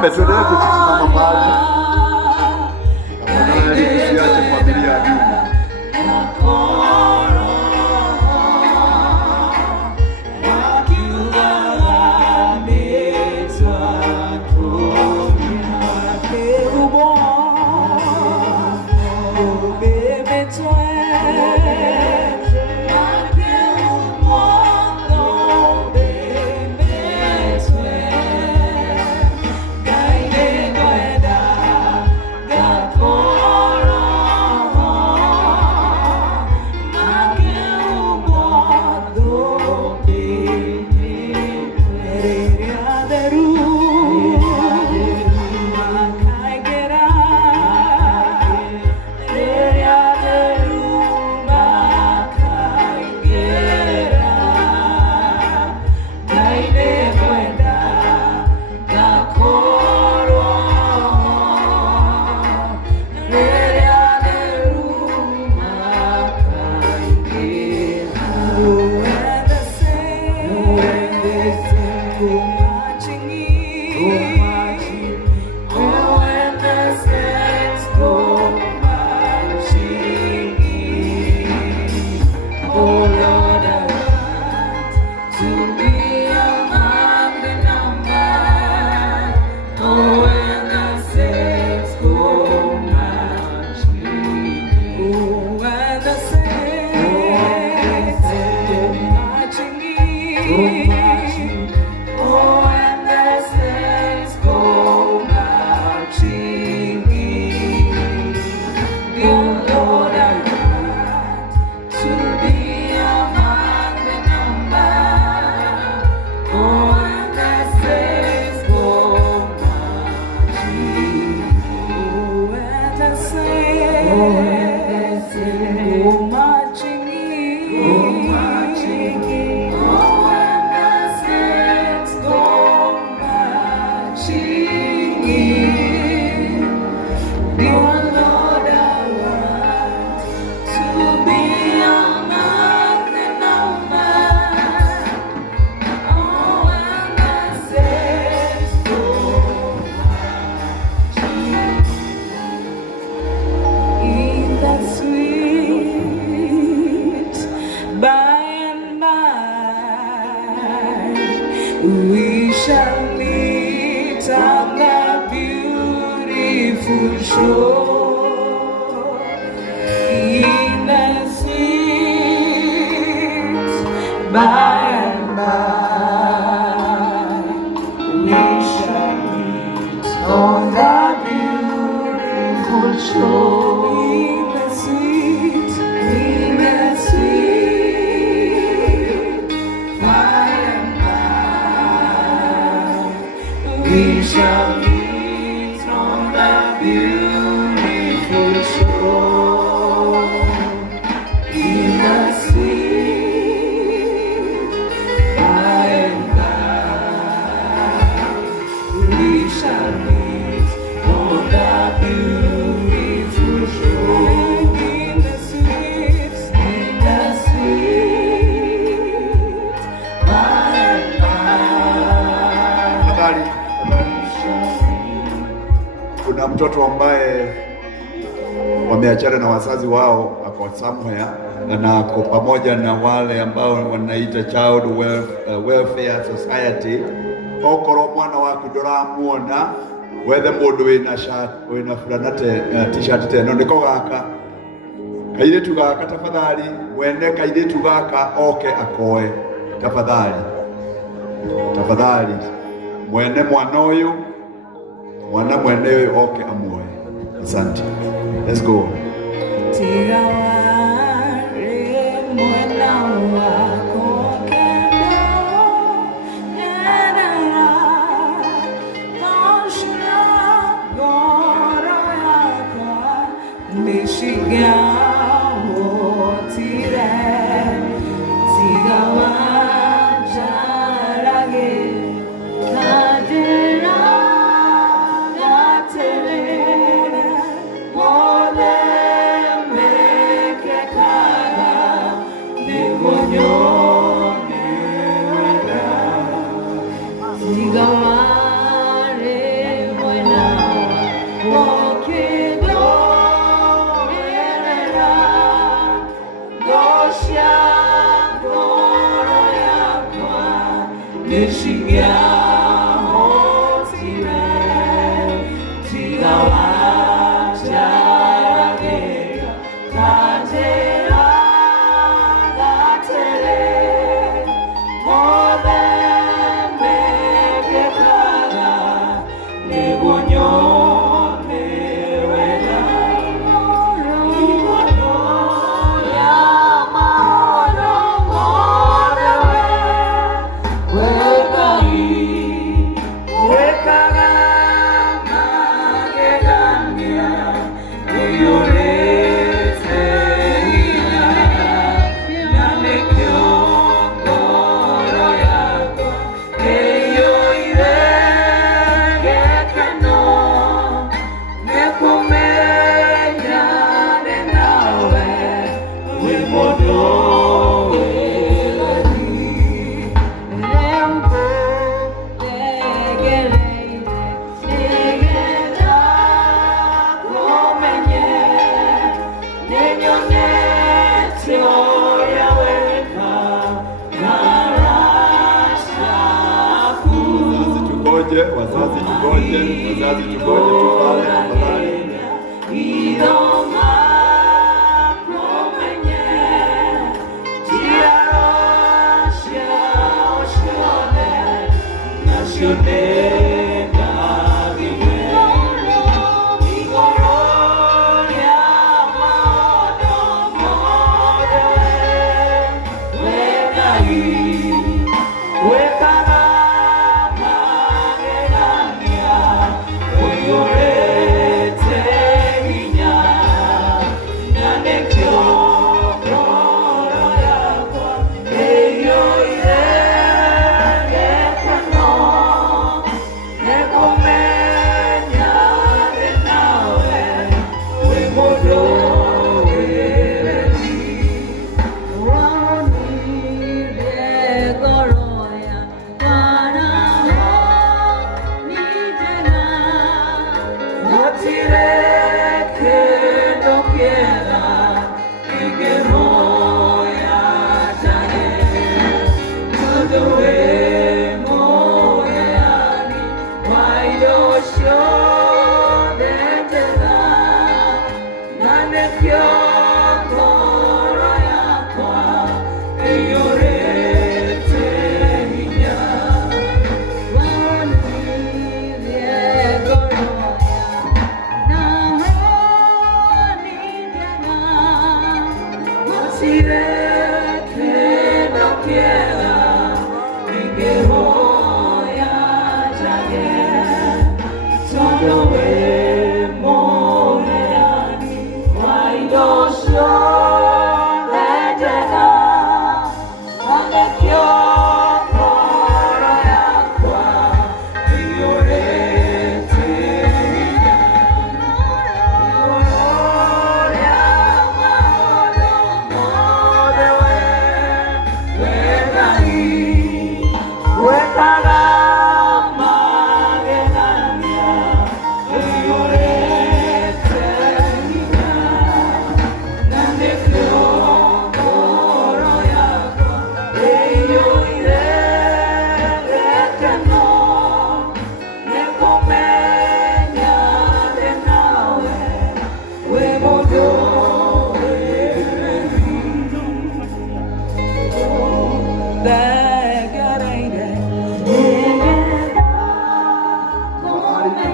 tusimame, tuendelee kusimama pale. Tafadhali usiache familia nyuma. We shall meet on that beautiful shore in the sweet by and by. We shall meet on that beautiful shore in the sweet, we shall meet on that beautiful shore in the sweet by and by. We shall meet on that beautiful shore in the sweet by and by. Kuna mtoto ambaye wameachana na wazazi wao, ako somewhere na ako pamoja na wale ambao wanaita Child Welfare Society. Okoro mwana waku nduramuona wethe mundu wina shirt wina fulana t-shirt teno ndiko gaka kairitu gaka tafadhali wende kairitu gaka oke akoe tafadhali mwene mwana uyu mwana mwene oke amoe. Asante. Let's go.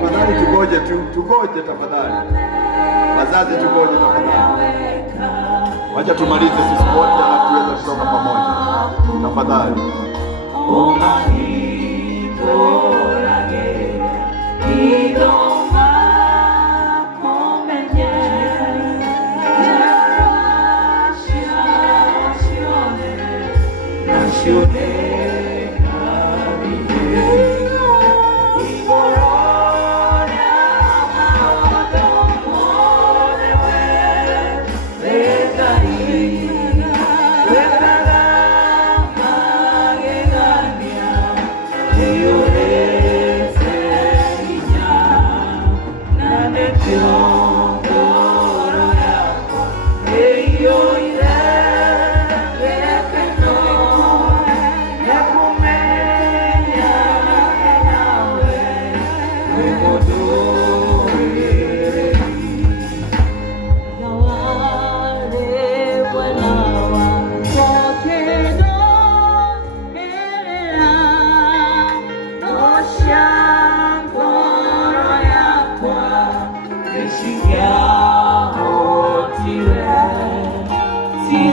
Wazazi tugoje tu pale tafadhali. Tugoje tafadhali. Wazazi tugoje tafadhali. Wacha tumalize sisi wote na tuweze kusoma pamoja. Tafadhali. Yeah.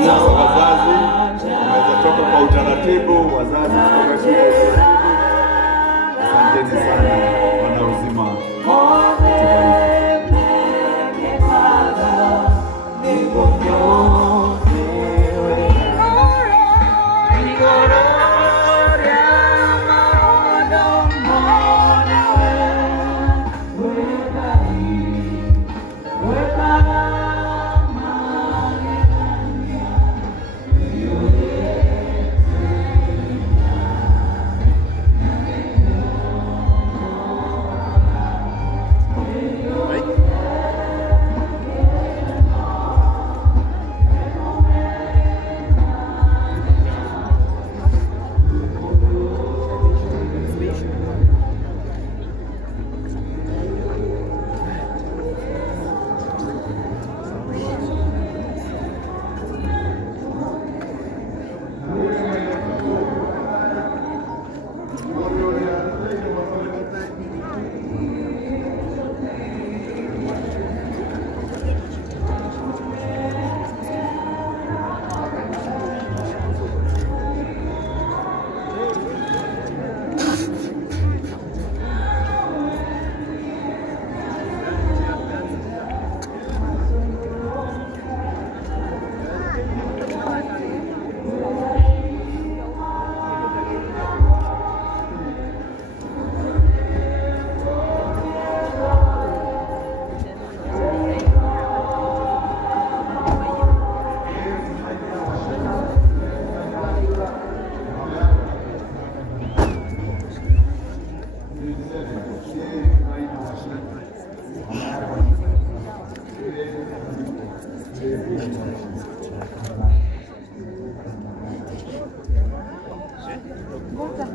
Sasa wazazi tunaweza toka kwa utaratibu, wazazi kutoka shule. Asanteni sana, wana uzima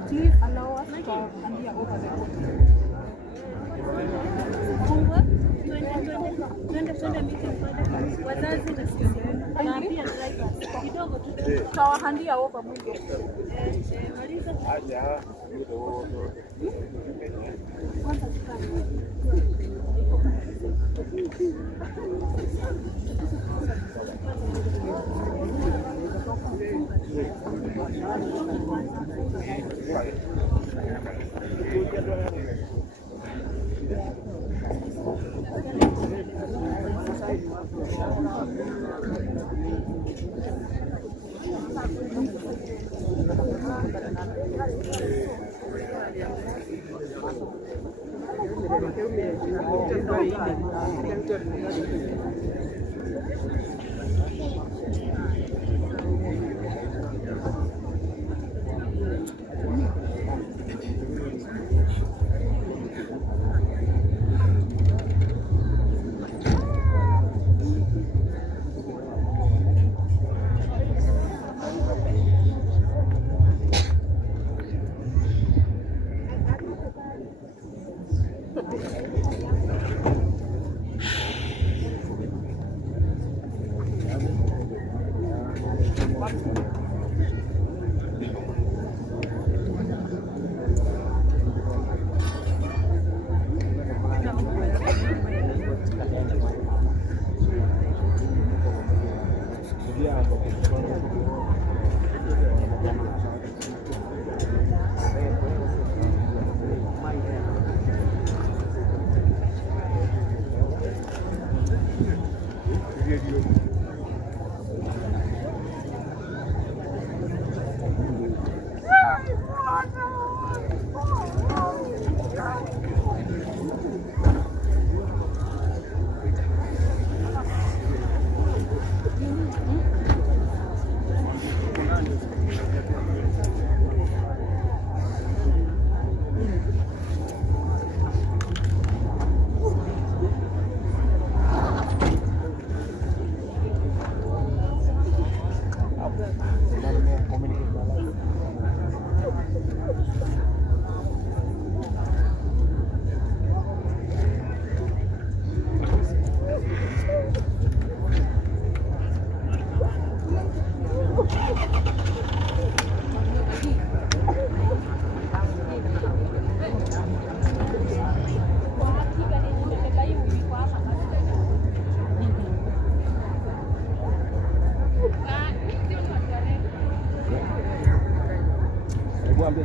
Please allow us to Handia over there. Wazazi na sisi na pia drivers kidogo tu tutawahandia over mwingi. Maliza aja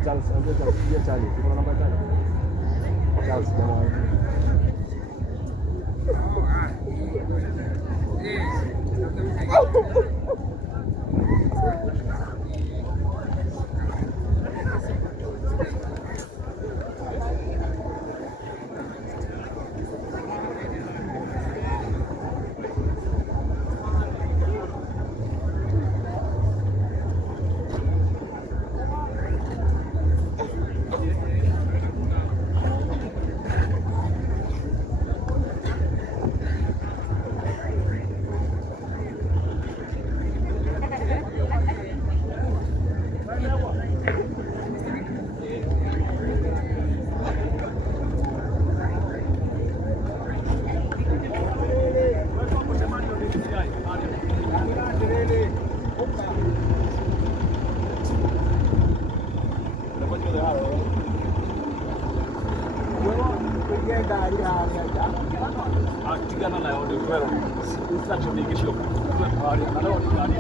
Charles, Charlie. Kuna namba Charles jamaa. Akigana na yao ndio sasa tunaikisha kwa hali na leo ni hali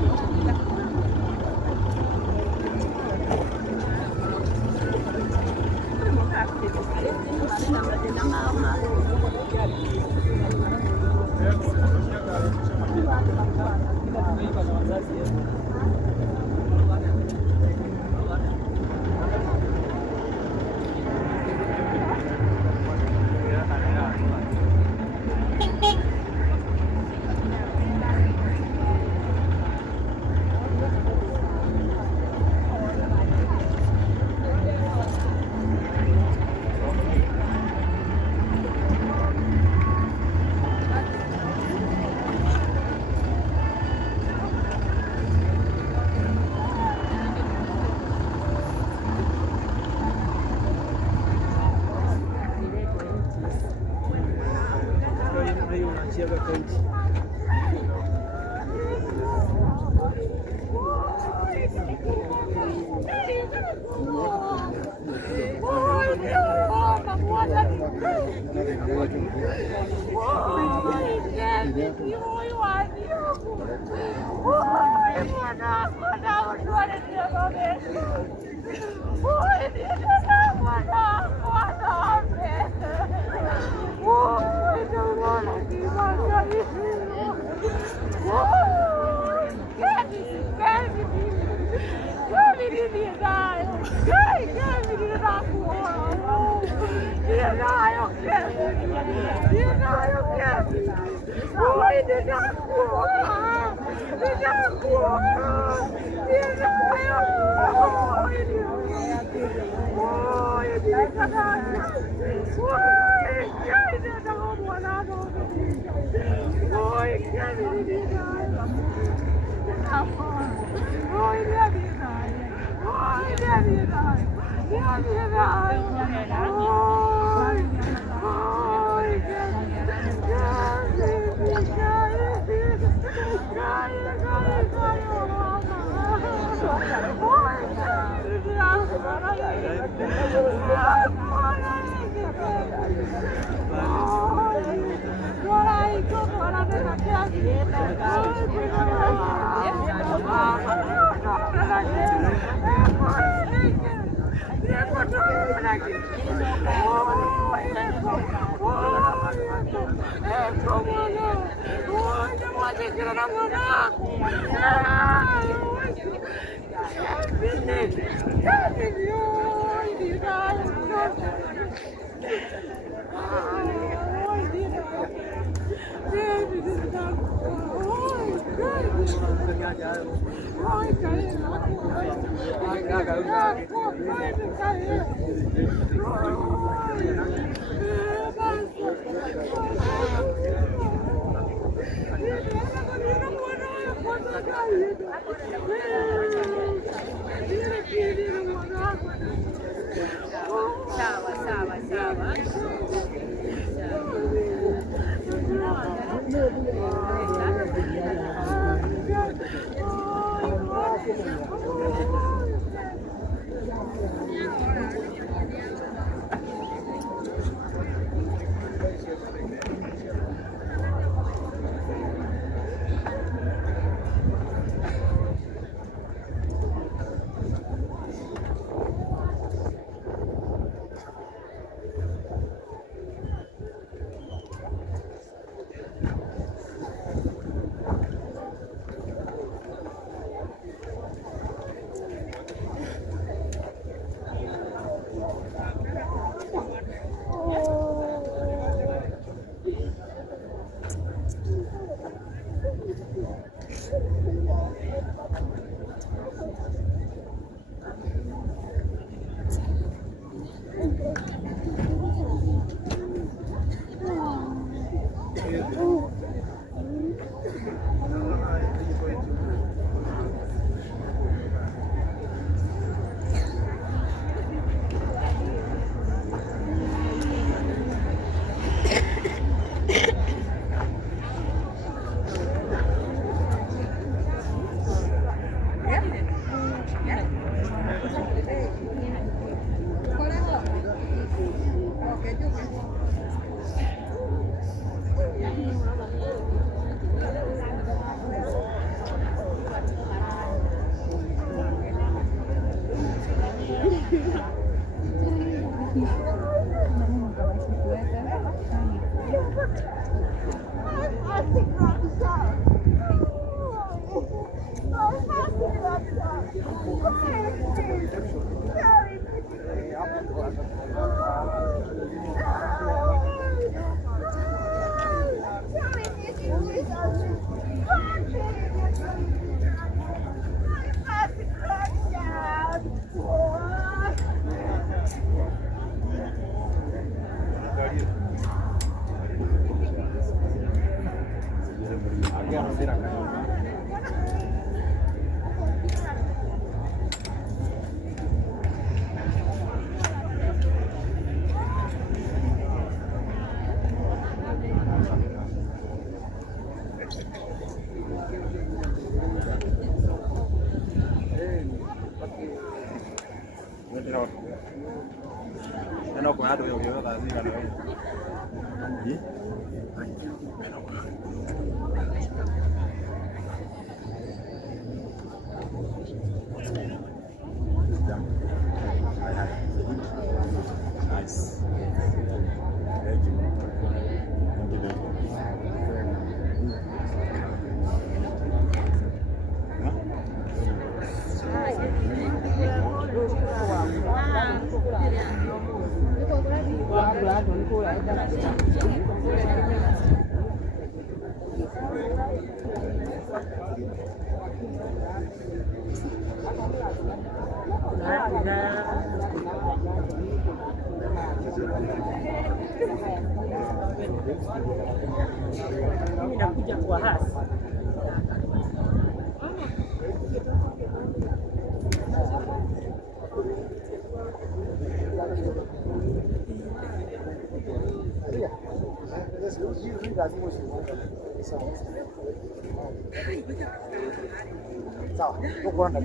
Nó có đồ nhiều là gì cả đấy. Nice. Thank you. Inakuja kwa hasi. Sawa, uko na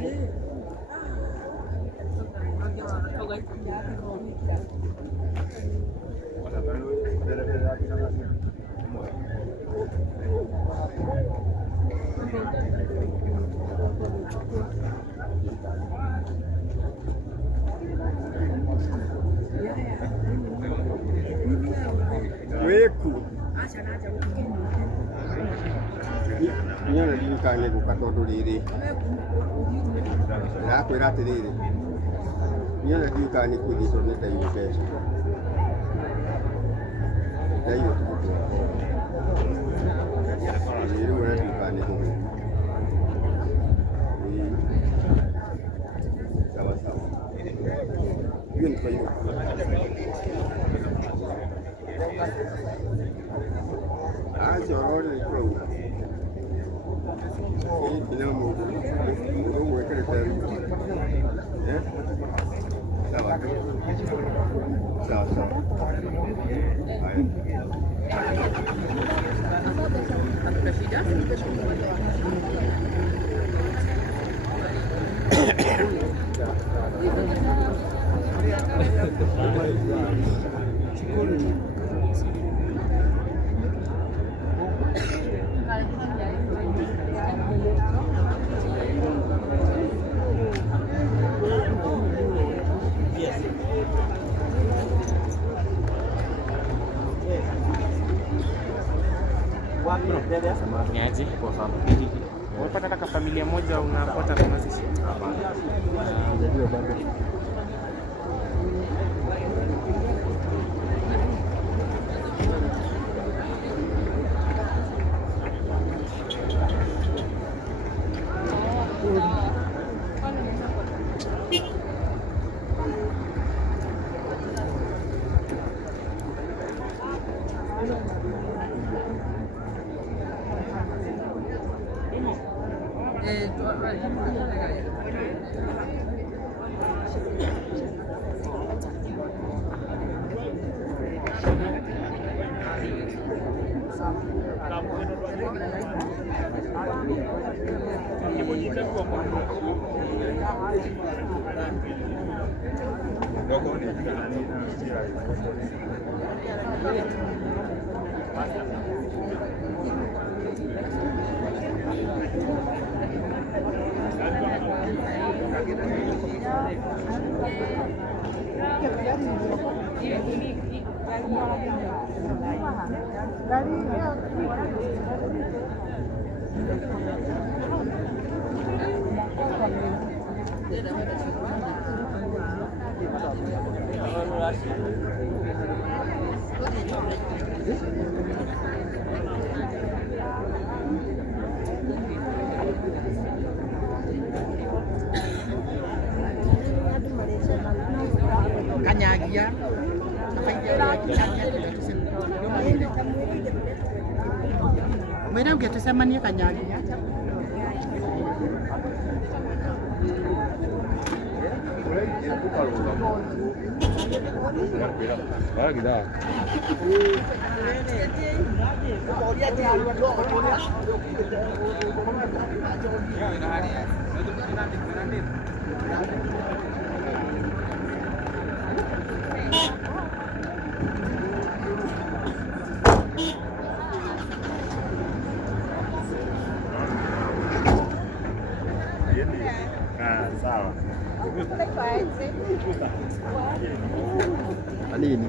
weku nyana lirikane guka tondu riri rakwira atiriri nyana lirikane kuthi tondu ndaiyo mbeca ndaiyo riri wira lirikane guka sawa sawa hiyo ni kwa hiyo orore kwa hii bila Mungu weke tena sawa sawa sawa Niaje kwa sababu unapata kaka familia moja unapata na mazishi. Ndio bado Kanyagia. Mira que te semania kanyagia. Sawa. Nini?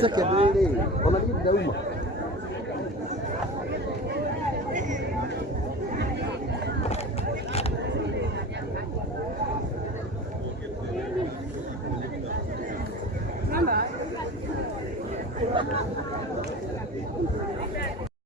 Sasa mbele, wanalinda umma.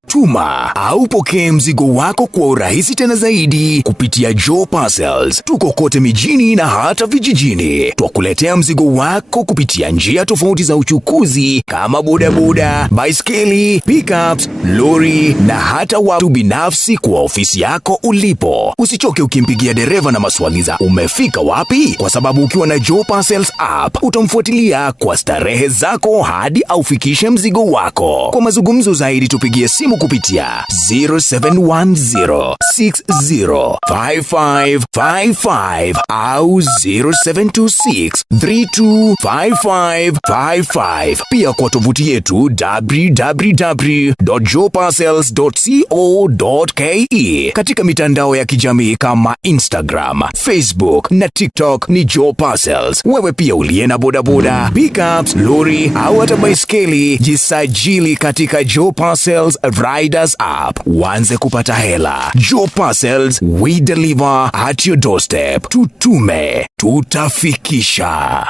Tuma au pokee mzigo wako kwa urahisi tena zaidi kupitia Joe Parcels. Tuko kote mijini na hata vijijini. Twakuletea mzigo wako kupitia njia tofauti za uchukuzi kama bodaboda, baiskeli, pickups, lori na hata watu binafsi kwa ofisi yako ulipo. Usichoke ukimpigia dereva na maswali za umefika wapi, kwa sababu ukiwa na Joe Parcels app utamfuatilia kwa starehe zako hadi aufikishe mzigo wako. Kwa mazungumzo zaidi tupigie simu kupitia 0710605555 au 0726325555. Pia kwa tovuti yetu www.joeparcels.co.ke. Katika mitandao ya kijamii kama Instagram, Facebook na TikTok ni Joe Parcels. Wewe pia uliye na bodaboda, pickups, lori au hata baiskeli, jisajili katika Joe Parcels Riders app. Uanze kupata hela. Joe Parcels, we deliver at your doorstep. Tutume, tutafikisha.